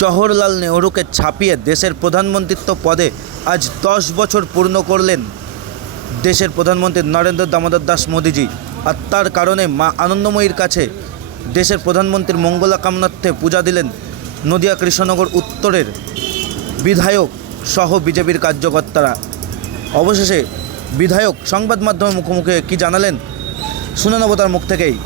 জওহরলাল নেহরুকে ছাপিয়ে দেশের প্রধানমন্ত্রিত্ব পদে আজ 10 বছর পূর্ণ করলেন দেশের প্রধানমন্ত্রী নরেন্দ্র দামোদর দাস মোদিজি। আর তার কারণে মা আনন্দময়ীর কাছে দেশের প্রধানমন্ত্রীর মঙ্গলা কামনার্থে পূজা দিলেন নদিয়া কৃষ্ণনগর উত্তরের বিধায়ক সহ বিজেপির কার্যকর্তারা। অবশেষে বিধায়ক সংবাদ মাধ্যমের মুখোমুখি কী জানালেন শুনে নেব তার মুখ থেকেই।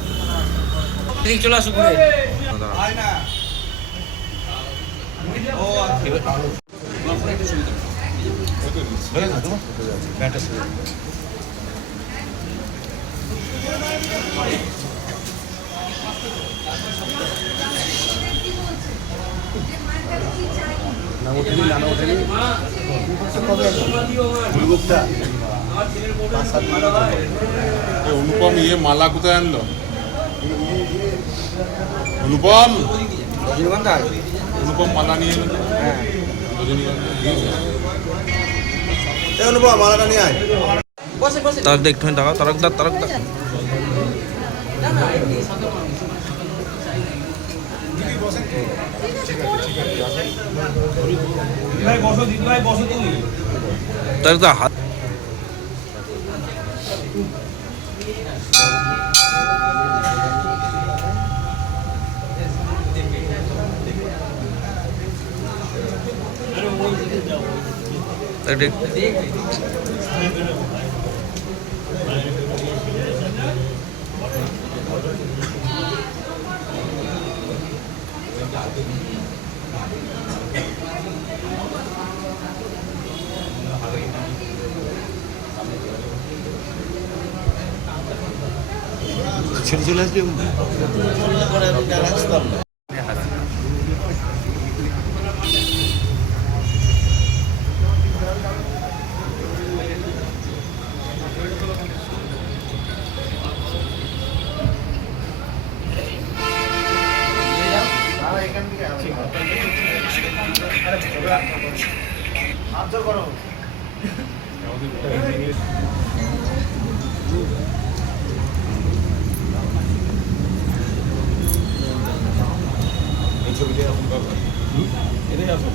অনুপম মালা কোথায় আনলো? অনুপম অনুপম মালা নিয়ে এলো। অনুপম মালাটা নিয়ে আয়। তারক একটুখানি তাকাও, তারকদা হাত ছেড়ে চলে আসবে। এটাই আছে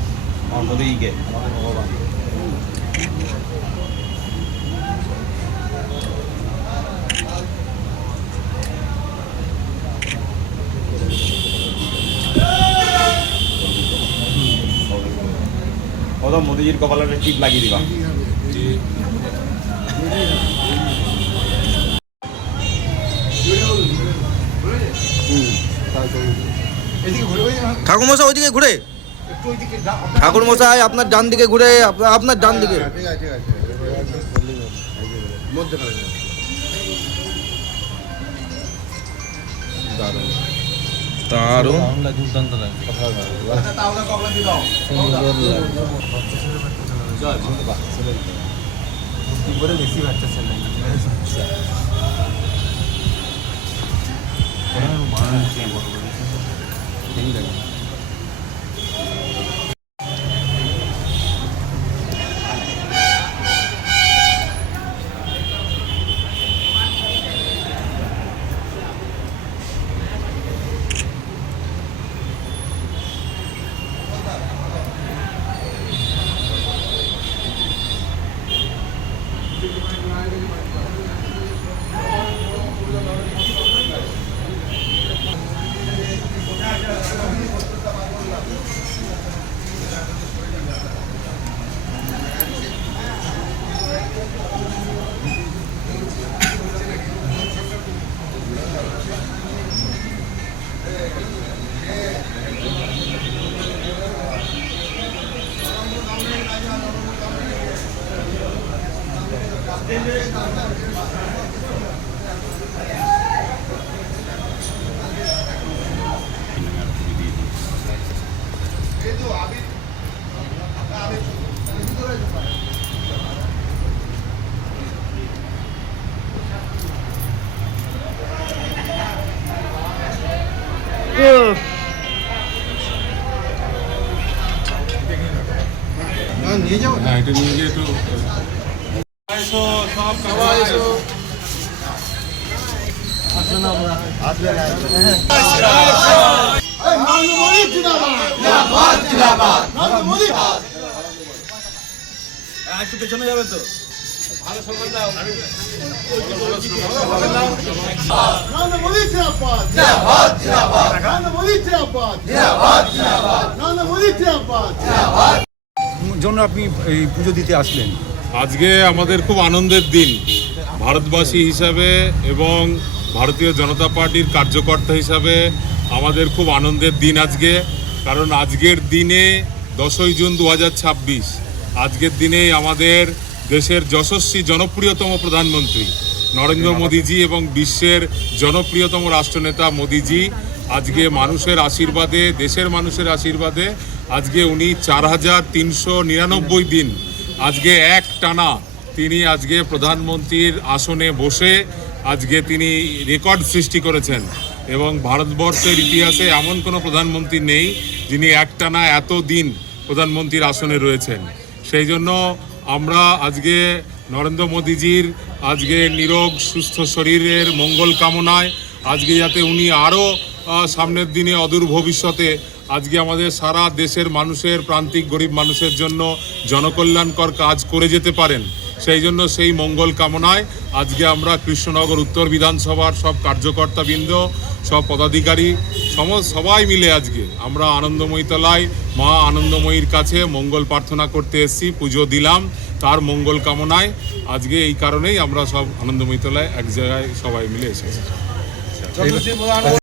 আমার মধ্যে ইগে আমাদের ভগবান। ওটা মোদিজির কপালে টিপ লাগিয়ে দিবা। ঠাকুরমশাই ওইদিকে ঘুরে, ঠাকুরমশাই আপনার ডান দিকে ঘুরে, আপনার ডান দিকে। দারুণ দুর্দান্ত লাগে। বেশি বাচ্চা ছেলে নিয়ে যাবো। হ্যাঁ, এটা নিয়ে গিয়ে তো আসবে না। নরেন্দ্র মোদি একটু পেছনে যাবে তো নরেন্দ্র মোদি জিন্দাবাদ নরেন্দ্র মোদি জিন্দাবাদ নরেন্দ্র মোদি জিন্দাবাদ জন্য আপনি এই পুজো দিতে আসলেন? আজকে আমাদের খুব আনন্দের দিন ভারতবাসী হিসাবে এবং ভারতীয় জনতা পার্টির কার্যকর্তা হিসাবে আমাদের খুব আনন্দের দিন আজকে। কারণ আজকের দিনে 10ই জুন 2026 আজকের দিনে আমাদের দেশের যশস্বী জনপ্রিয়তম প্রধানমন্ত্রী নরেন্দ্র মোদীজি এবং বিশ্বের জনপ্রিয়তম রাষ্ট্রনেতা মোদীজি আজকে মানুষের আশীর্বাদে, দেশের মানুষের আশীর্বাদে আজকে উনি 4399 দিন আজকে এক টানা তিনি আজকে প্রধানমন্ত্রীর আসনে বসে আজকে তিনি রেকর্ড সৃষ্টি করেছেন। এবং ভারতবর্ষের ইতিহাসে এমন কোনো প্রধানমন্ত্রী নেই যিনি একটানা এত দিন প্রধানমন্ত্রীর আসনে রয়েছেন। সেই জন্য আমরা আজকে নরেন্দ্র মোদীজির আজকে নিরোগ সুস্থ শরীরের মঙ্গল কামনায় আজকে যাতে উনি আরও সামনের দিনে অদূর ভবিষ্যতে আজকে আমাদের সারা দেশের মানুষের, প্রান্তিক গরিব মানুষের জন্য জনকল্যাণকর কাজ করে যেতে পারেন, সেই জন্য সেই মঙ্গল কামনায় আজকে আমরা কৃষ্ণনগর উত্তর বিধানসভার সব কার্যকর্তাবৃন্দ, সব পদাধিকারী সবাই মিলে আজকে আমরা আনন্দময়ী তলায় মা আনন্দময়ীর কাছে মঙ্গল প্রার্থনা করতে এসেছি, পুজো দিলাম তার মঙ্গল কামনায়। আজকে এই কারণেই আমরা সব আনন্দময়ী তলায় এক জায়গায় সবাই মিলে এসেছি।